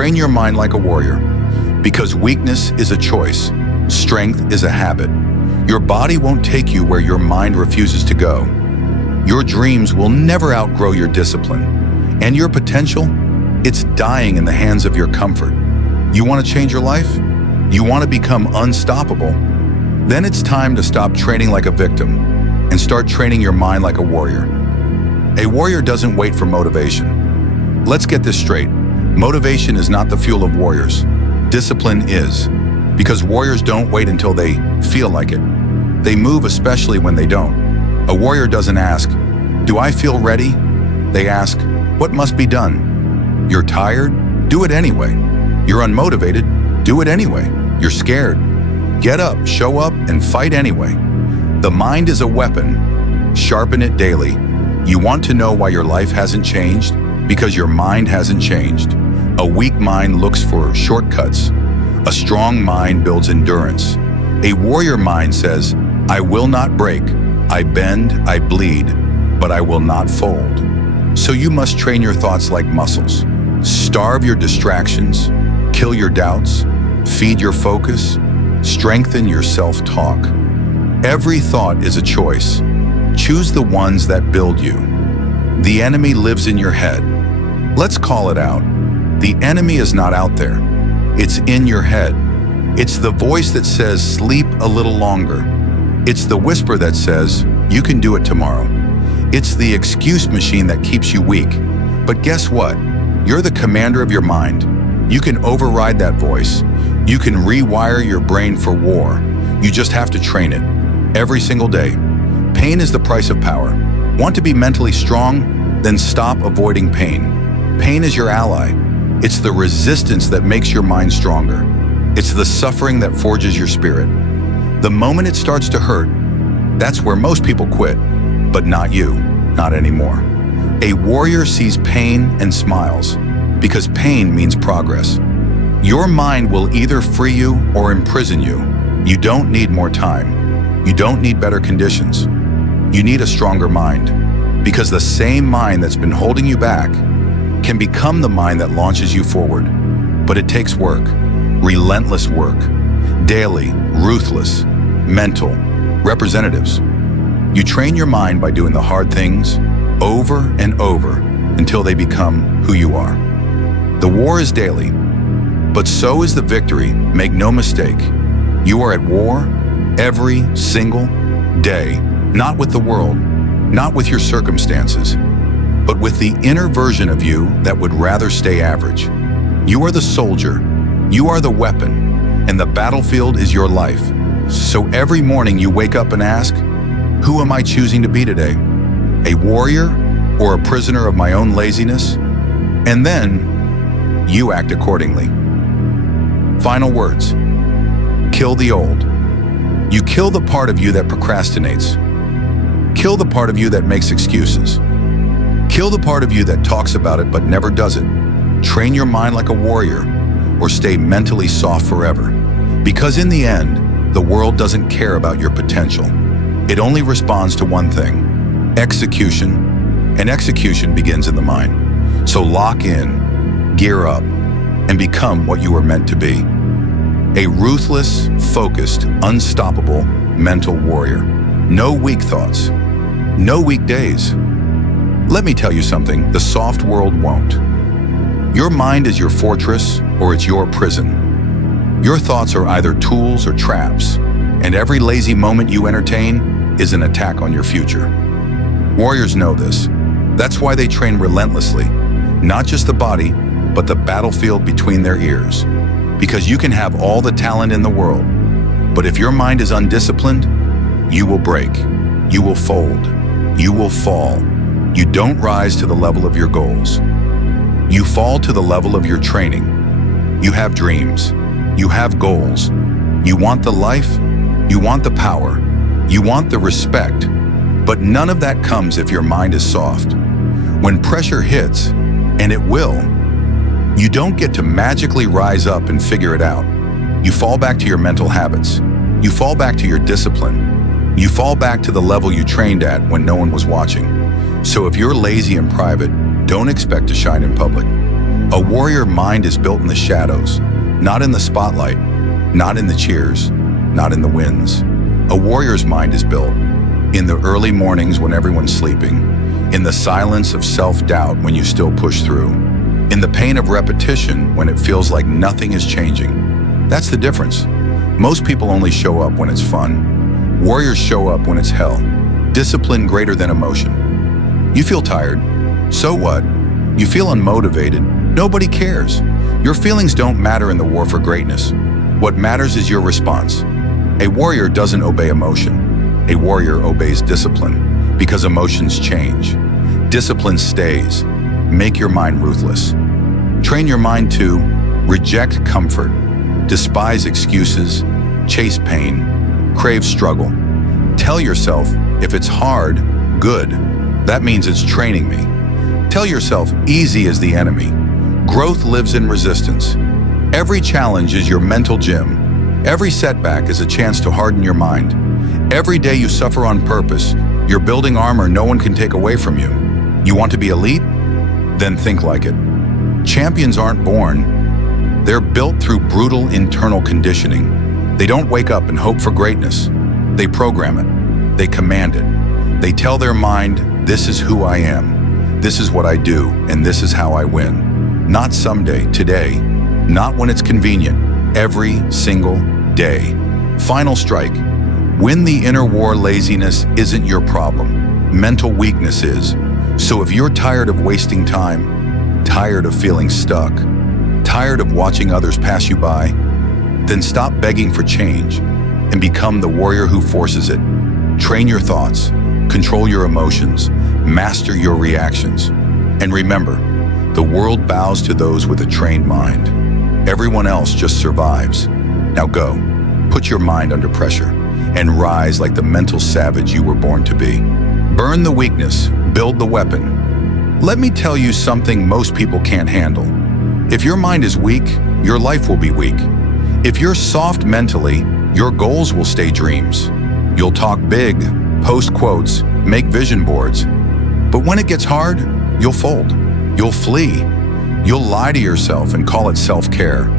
Train your mind like a warrior, because weakness is a choice, strength is a habit. Your body won't take you where your mind refuses to go. Your dreams will never outgrow your discipline, and your potential, it's dying in the hands of your comfort. You want to change your life? You want to become unstoppable? Then it's time to stop training like a victim and start training your mind like a warrior. A warrior doesn't wait for motivation. Let's get this straight. Motivation is not the fuel of warriors. Discipline is, because warriors don't wait until they feel like it. They move especially when they don't. A warrior doesn't ask, "Do I feel ready?" They ask, "What must be done?" You're tired? Do it anyway. You're unmotivated? Do it anyway. You're scared? Get up, show up, and fight anyway. The mind is a weapon. Sharpen it daily. You want to know why your life hasn't changed? Because your mind hasn't changed. A weak mind looks for shortcuts. A strong mind builds endurance. A warrior mind says, "I will not break. I bend, I bleed, but I will not fold." So you must train your thoughts like muscles. Starve your distractions, kill your doubts, feed your focus, strengthen your self-talk. Every thought is a choice. Choose the ones that build you. The enemy lives in your head. Let's call it out. The enemy is not out there. It's in your head. It's the voice that says, "Sleep a little longer." It's the whisper that says, "You can do it tomorrow." It's the excuse machine that keeps you weak. But guess what? You're the commander of your mind. You can override that voice. You can rewire your brain for war. You just have to train it every single day. Pain is the price of power. Want to be mentally strong? Then stop avoiding pain. Pain is your ally. It's the resistance that makes your mind stronger. It's the suffering that forges your spirit. The moment it starts to hurt, that's where most people quit. But not you, not anymore. A warrior sees pain and smiles, because pain means progress. Your mind will either free you or imprison you. You don't need more time. You don't need better conditions. You need a stronger mind, because the same mind that's been holding you back can become the mind that launches you forward. But it takes work, relentless work, daily, ruthless, mental, representatives. You train your mind by doing the hard things over and over until they become who you are. The war is daily, but so is the victory. Make no mistake. You are at war every single day, not with the world, not with your circumstances, but with the inner version of you that would rather stay average. You are the soldier, you are the weapon, and the battlefield is your life. So every morning you wake up and ask, who am I choosing to be today? A warrior or a prisoner of my own laziness? And then you act accordingly. Final words. Kill the old. You kill the part of you that procrastinates. Kill the part of you that makes excuses. Kill the part of you that talks about it but never does it. Train your mind like a warrior, or stay mentally soft forever. Because in the end, the world doesn't care about your potential. It only responds to one thing: execution. And execution begins in the mind. So lock in, gear up, and become what you were meant to be. A ruthless, focused, unstoppable mental warrior. No weak thoughts. No weak days. Let me tell you something, the soft world won't. Your mind is your fortress or it's your prison. Your thoughts are either tools or traps, and every lazy moment you entertain is an attack on your future. Warriors know this. That's why they train relentlessly, not just the body, but the battlefield between their ears. Because you can have all the talent in the world, but if your mind is undisciplined, you will break, you will fold, you will fall. You don't rise to the level of your goals. You fall to the level of your training. You have dreams, you have goals. You want the life, you want the power, you want the respect, but none of that comes if your mind is soft. When pressure hits, and it will, you don't get to magically rise up and figure it out. You fall back to your mental habits. You fall back to your discipline. You fall back to the level you trained at when no one was watching. So if you're lazy in private, don't expect to shine in public. A warrior mind is built in the shadows, not in the spotlight, not in the cheers, not in the wins. A warrior's mind is built in the early mornings when everyone's sleeping, in the silence of self-doubt when you still push through, in the pain of repetition when it feels like nothing is changing. That's the difference. Most people only show up when it's fun. Warriors show up when it's hell. Discipline greater than emotion. You feel tired. So what? You feel unmotivated. Nobody cares. Your feelings don't matter in the war for greatness. What matters is your response. A warrior doesn't obey emotion. A warrior obeys discipline, because emotions change. Discipline stays. Make your mind ruthless. Train your mind to reject comfort, despise excuses, chase pain, crave struggle. Tell yourself, if it's hard, good. That means it's training me. Tell yourself, easy is the enemy. Growth lives in resistance. Every challenge is your mental gym. Every setback is a chance to harden your mind. Every day you suffer on purpose, you're building armor no one can take away from you. You want to be elite? Then think like it. Champions aren't born. They're built through brutal internal conditioning. They don't wake up and hope for greatness. They program it. They command it. They tell their mind, this is who I am. This is what I do, and this is how I win. Not someday, today. Not when it's convenient. Every single day. Final strike. Win the inner war. Laziness isn't your problem. Mental weakness is. So if you're tired of wasting time, tired of feeling stuck, tired of watching others pass you by, then stop begging for change and become the warrior who forces it. Train your thoughts, control your emotions, master your reactions. And remember, the world bows to those with a trained mind. Everyone else just survives. Now go, put your mind under pressure, and rise like the mental savage you were born to be. Burn the weakness, build the weapon. Let me tell you something most people can't handle. If your mind is weak, your life will be weak. If you're soft mentally, your goals will stay dreams. You'll talk big, post quotes, make vision boards. But when it gets hard, you'll fold. You'll flee. You'll lie to yourself and call it self-care.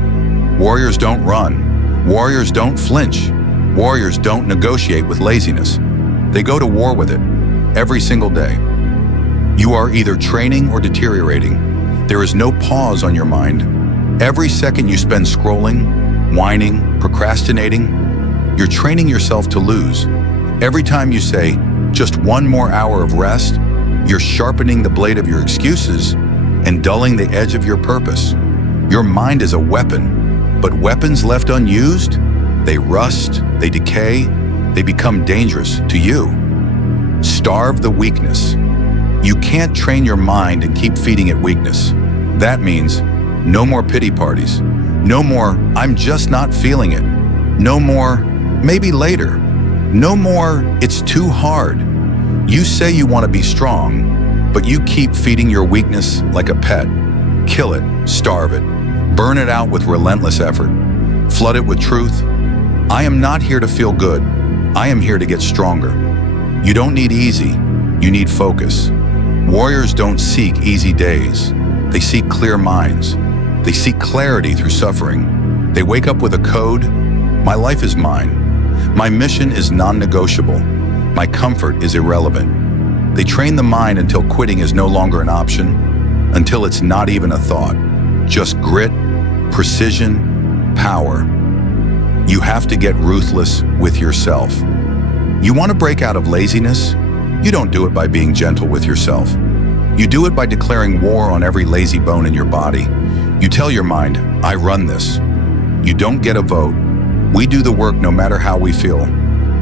Warriors don't run. Warriors don't flinch. Warriors don't negotiate with laziness. They go to war with it every single day. You are either training or deteriorating. There is no pause on your mind. Every second you spend scrolling, whining, procrastinating, you're training yourself to lose. Every time you say, just one more hour of rest, you're sharpening the blade of your excuses and dulling the edge of your purpose. Your mind is a weapon, but weapons left unused, they rust, they decay, they become dangerous to you. Starve the weakness. You can't train your mind and keep feeding it weakness. That means no more pity parties. No more, I'm just not feeling it. No more, maybe later. No more, it's too hard. You say you want to be strong, but you keep feeding your weakness like a pet. Kill it, starve it, burn it out with relentless effort. Flood it with truth. I am not here to feel good. I am here to get stronger. You don't need easy, you need focus. Warriors don't seek easy days. They seek clear minds. They seek clarity through suffering. They wake up with a code. My life is mine. My mission is non-negotiable. My comfort is irrelevant. They train the mind until quitting is no longer an option, until it's not even a thought. Just grit, precision, power. You have to get ruthless with yourself. You want to break out of laziness? You don't do it by being gentle with yourself. You do it by declaring war on every lazy bone in your body. You tell your mind, I run this. You don't get a vote. We do the work no matter how we feel.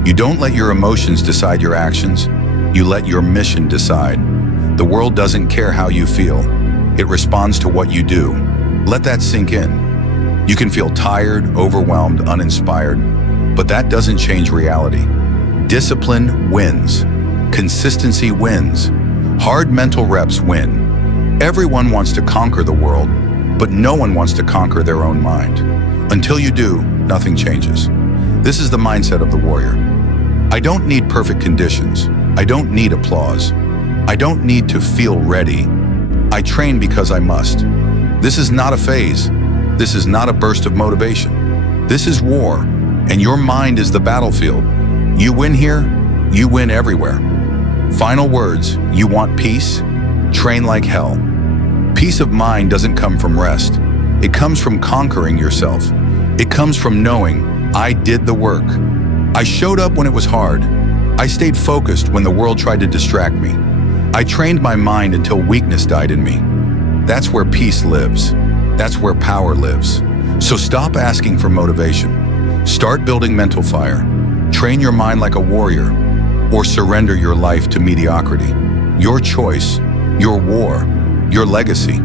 You don't let your emotions decide your actions. You let your mission decide. The world doesn't care how you feel. It responds to what you do. Let that sink in. You can feel tired, overwhelmed, uninspired, but that doesn't change reality. Discipline wins. Consistency wins. Hard mental reps win. Everyone wants to conquer the world, but no one wants to conquer their own mind. Until you do, nothing changes. This is the mindset of the warrior. I don't need perfect conditions. I don't need applause. I don't need to feel ready. I train because I must. This is not a phase. This is not a burst of motivation. This is war, and your mind is the battlefield. You win here, you win everywhere. Final words, you want peace? Train like hell. Peace of mind doesn't come from rest. It comes from conquering yourself. It comes from knowing, I did the work. I showed up when it was hard. I stayed focused when the world tried to distract me. I trained my mind until weakness died in me. That's where peace lives. That's where power lives. So stop asking for motivation. Start building mental fire. Train your mind like a warrior, or surrender your life to mediocrity. Your choice, your war, your legacy.